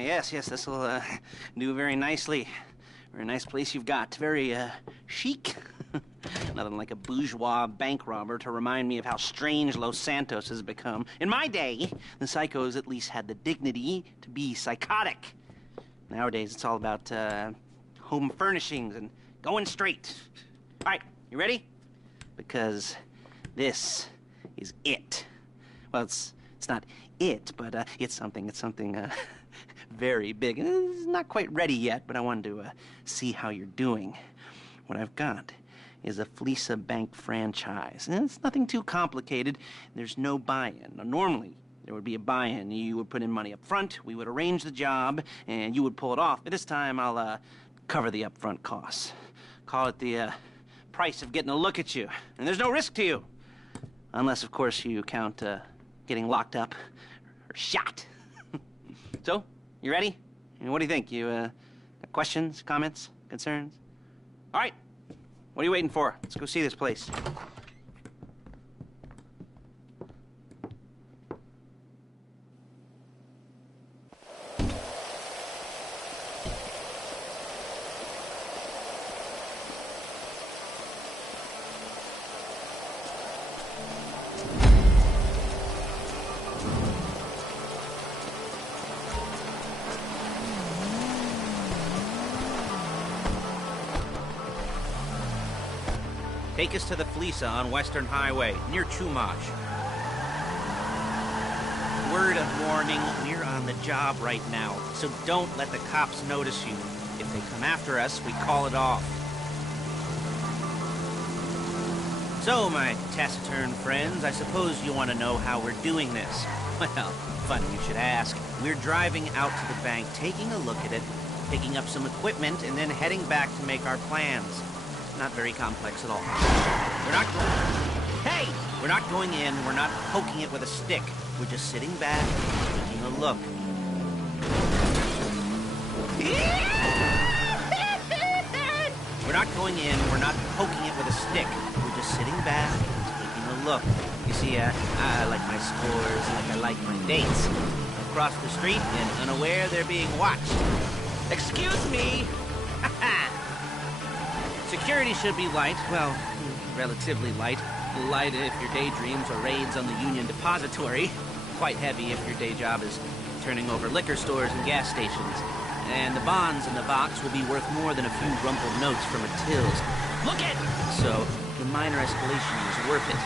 Yes, this will do very nicely. Very nice place you've got. Very chic. Nothing like a bourgeois bank robber to remind me of how strange Los Santos has become. In my day, the psychos at least had the dignity to be psychotic. Nowadays, it's all about home furnishings and going straight. All right, you ready? Because this is it. Well, it's not it, but it's something very big. It's not quite ready yet, but I wanted to see how you're doing. What I've got is a Fleeca Bank franchise. And it's nothing too complicated. There's no buy-in. Now, normally, there would be a buy-in. You would put in money up front, we would arrange the job, and you would pull it off. But this time, I'll cover the upfront costs. Call it the price of getting a look at you. And there's no risk to you. Unless, of course, you count getting locked up or shot. So, you ready? What do you think? You got questions, comments, concerns? All right. What are you waiting for? Let's go see this place. Take us to the Fleeca on Western Highway, near Chumash. Word of warning, we're on the job right now, so don't let the cops notice you. If they come after us, we call it off. So, my taciturn friends, I suppose you want to know how we're doing this. Well, funny you should ask. We're driving out to the bank, taking a look at it, picking up some equipment, and then heading back to make our plans. Not very complex at all. We're not going... Hey! We're not going in, we're not poking it with a stick. We're just sitting back, taking a look. We're not going in, we're not poking it with a stick. We're just sitting back, taking a look. You see, I like my scores like I like my dates. Across the street and unaware they're being watched. Excuse me! Security should be light, well, relatively light. Light if your daydreams are raids on the Union Depository. Quite heavy if your day job is turning over liquor stores and gas stations. And the bonds in the box will be worth more than a few rumpled notes from a Tills. Look at! So, the minor escalation is worth it,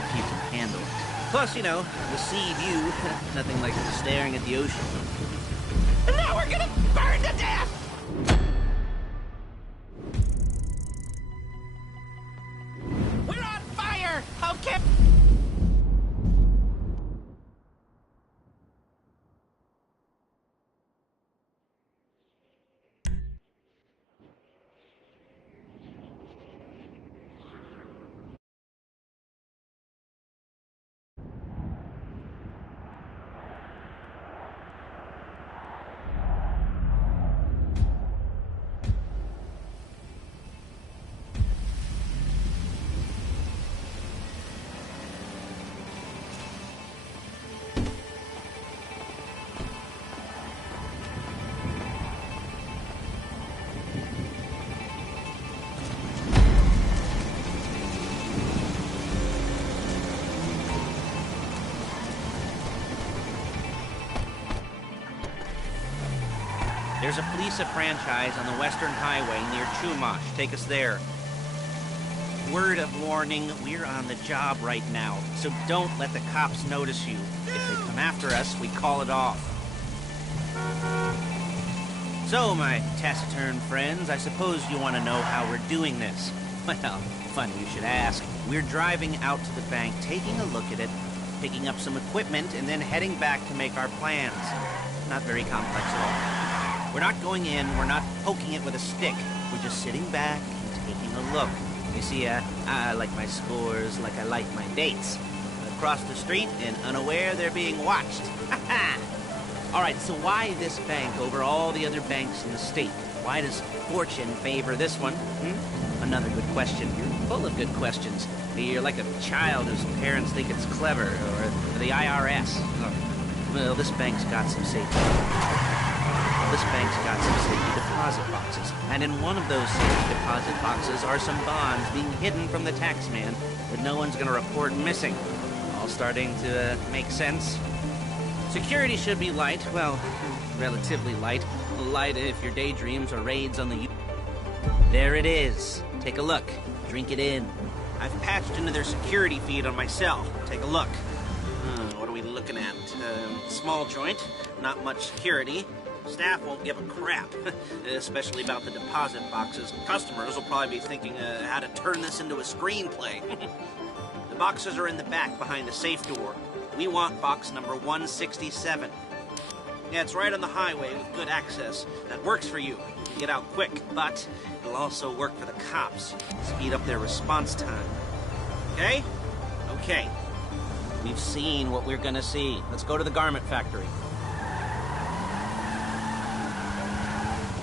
if you can handle it. Plus, you know, the sea view, nothing like staring at the ocean. And now we're gonna burn to death! Okay. There's a Fleeca franchise on the Western Highway near Chumash. Take us there. Word of warning, we're on the job right now, so don't let the cops notice you. If they come after us, we call it off. So, my taciturn friends, I suppose you want to know how we're doing this. Well, funny you should ask. We're driving out to the bank, taking a look at it, picking up some equipment, and then heading back to make our plans. Not very complex at all. We're not going in, we're not poking it with a stick. We're just sitting back and taking a look. You see, I like my scores like I like my dates. Across the street and unaware they're being watched. All right, so why this bank over all the other banks in the state? Why does fortune favor this one? Another good question. You're full of good questions. You're like a child whose parents think it's clever, or the IRS. Well, this bank's got some safety. This bank's got some safety deposit boxes, and in one of those safety deposit boxes are some bonds being hidden from the taxman that no one's gonna report missing. All starting to make sense. Security should be light, well, relatively light. Light if your daydreams or raids on the... There it is. Take a look. Drink it in. I've patched into their security feed on my cell. Take a look. What are we looking at? Small joint, not much security. Staff won't give a crap, especially about the deposit boxes. Customers will probably be thinking how to turn this into a screenplay. The boxes are in the back behind the safe door. We want box number 167. Yeah, it's right on the highway with good access. That works for you. You get out quick, but it'll also work for the cops. Speed up their response time. Okay? Okay. We've seen what we're gonna see. Let's go to the garment factory.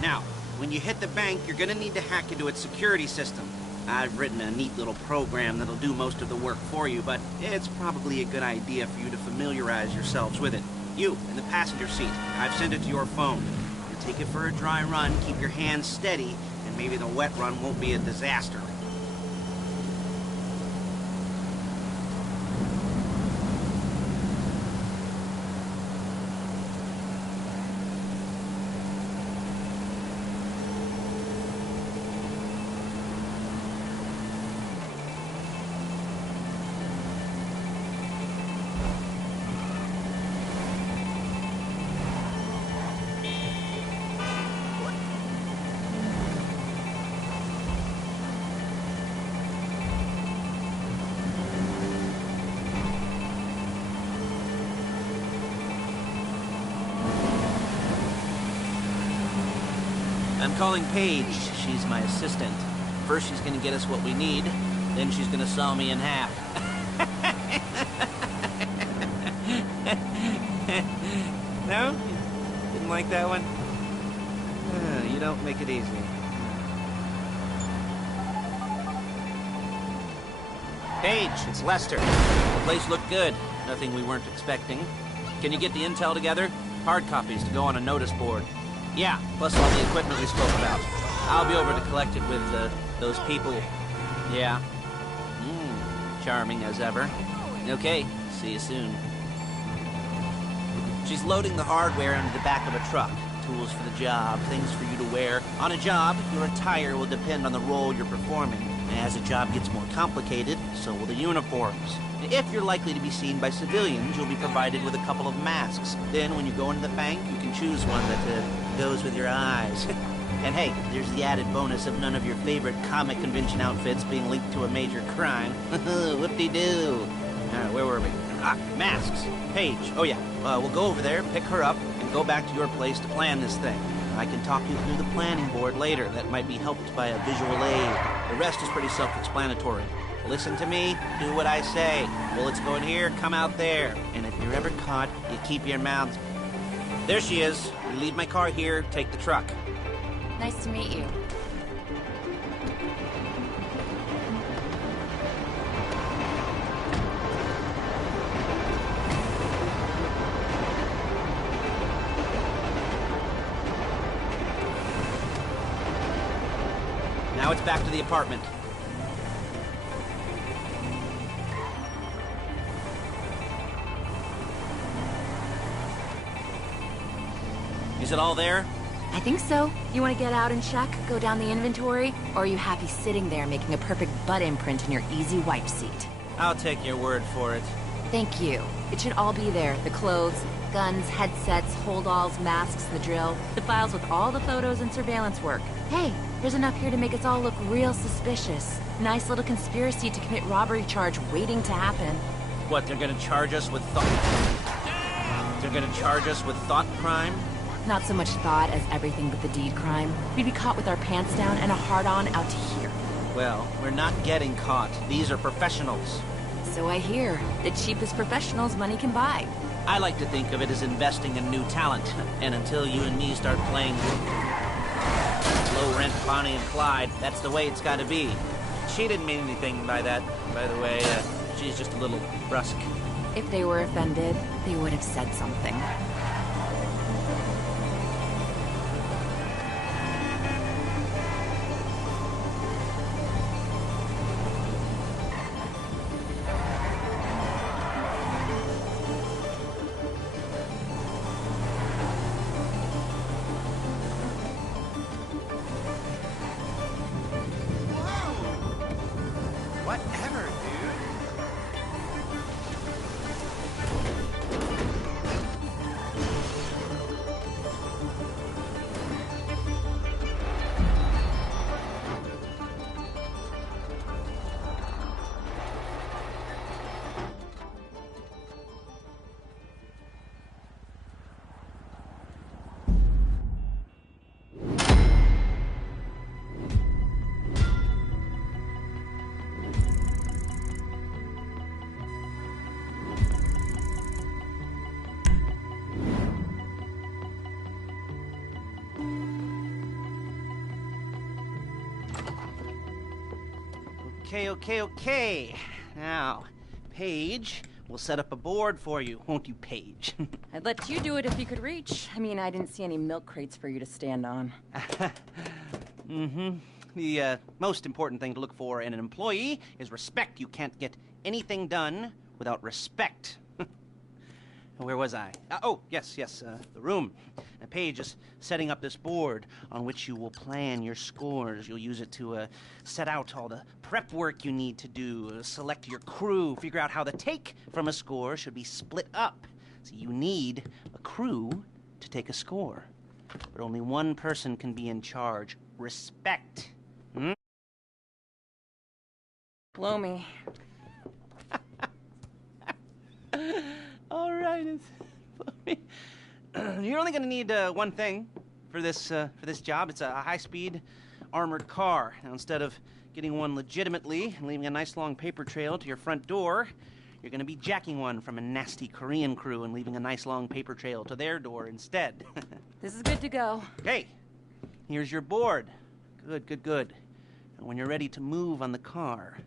Now, when you hit the bank, you're gonna need to hack into its security system. I've written a neat little program that'll do most of the work for you, but it's probably a good idea for you to familiarize yourselves with it. You, in the passenger seat, I've sent it to your phone. You take it for a dry run, keep your hands steady, and maybe the wet run won't be a disaster. I'm calling Paige. She's my assistant. First she's gonna get us what we need, then she's gonna saw me in half. No? Didn't like that one? You don't make it easy. Paige, it's Lester. The place looked good. Nothing we weren't expecting. Can you get the intel together? Hard copies to go on a notice board. Yeah, plus all the equipment we spoke about. I'll be over to collect it with those people. Yeah. Charming as ever. Okay, see you soon. She's loading the hardware into the back of a truck. Tools for the job, things for you to wear. On a job, your attire will depend on the role you're performing. And as the job gets more complicated, so will the uniforms. If you're likely to be seen by civilians, you'll be provided with a couple of masks. Then when you go into the bank, you can choose one that goes with your eyes. And hey, there's the added bonus of none of your favorite comic convention outfits being linked to a major crime. Whoop-de-doo. Where were we? Masks. Paige. Oh yeah, we'll go over there, pick her up, and go back to your place to plan this thing. I can talk you through the planning board later. That might be helped by a visual aid. The rest is pretty self-explanatory. Listen to me, do what I say. Bullets go in here, come out there. And if you're ever caught, you keep your mouths... There she is. You leave my car here, take the truck. Nice to meet you. Now it's back to the apartment. Is it all there? I think so. You want to get out and check, go down the inventory, or are you happy sitting there making a perfect butt imprint in your easy wipe seat? I'll take your word for it. Thank you. It should all be there. The clothes, guns, headsets, holdalls, masks, the drill, the files with all the photos and surveillance work. Hey, there's enough here to make us all look real suspicious. Nice little conspiracy to commit robbery charge waiting to happen. What, they're gonna charge us with thought... They're gonna charge us with thought crime? Not so much thought as everything but the deed crime. We'd be caught with our pants down and a hard-on out to here. Well, we're not getting caught. These are professionals. So I hear. The cheapest professionals money can buy. I like to think of it as investing in new talent. And until you and me start playing low-rent Bonnie and Clyde, that's the way it's gotta be. She didn't mean anything by that, by the way. She's just a little brusque. If they were offended, they would have said something. Okay. Now, Paige will set up a board for you, won't you, Paige? I'd let you do it if you could reach. I mean, I didn't see any milk crates for you to stand on. The most important thing to look for in an employee is respect. You can't get anything done without respect. Where was I? Yes, the room. Paige is setting up this board on which you will plan your scores. You'll use it to set out all the prep work you need to do, select your crew, figure out how the take from a score should be split up. So you need a crew to take a score. But only one person can be in charge. Respect. Blow me. All right, you're only going to need one thing for this job. It's a high-speed armored car. Now, instead of getting one legitimately and leaving a nice long paper trail to your front door, you're going to be jacking one from a nasty Korean crew and leaving a nice long paper trail to their door instead. This is good to go. Hey, here's your board. Good. And when you're ready to move on the car,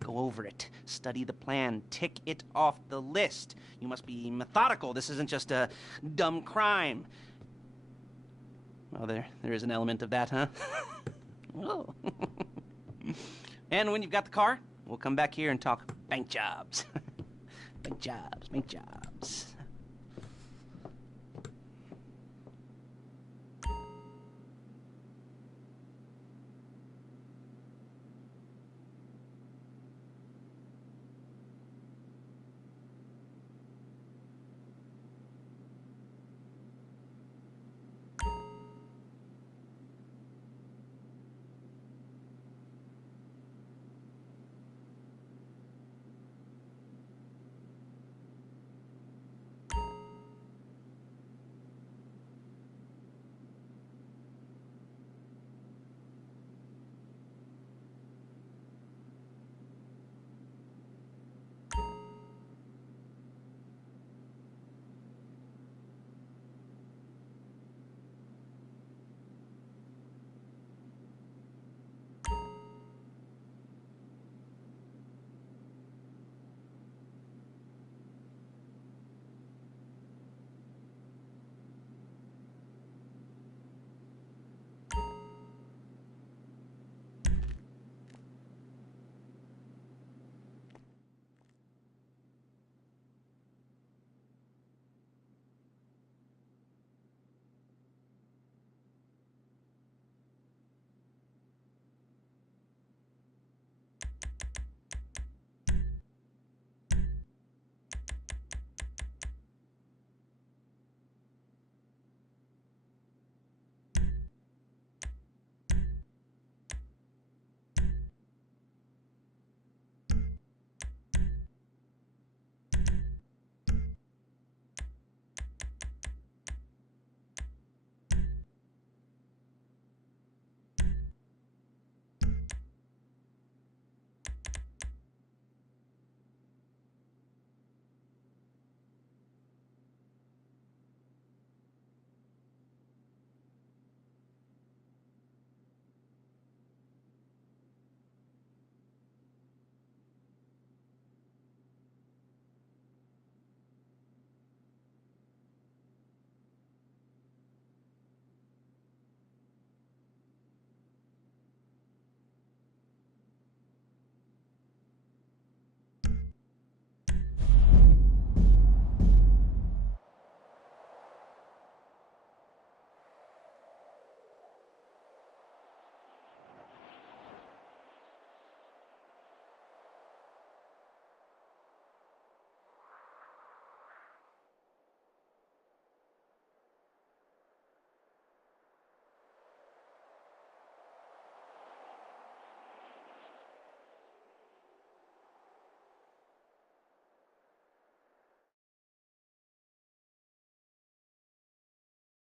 go over it, study the plan, tick it off the list. You must be methodical. This isn't just a dumb crime. Well, there is an element of that, huh? Oh. And when you've got the car, we'll come back here and talk bank jobs. Bank jobs.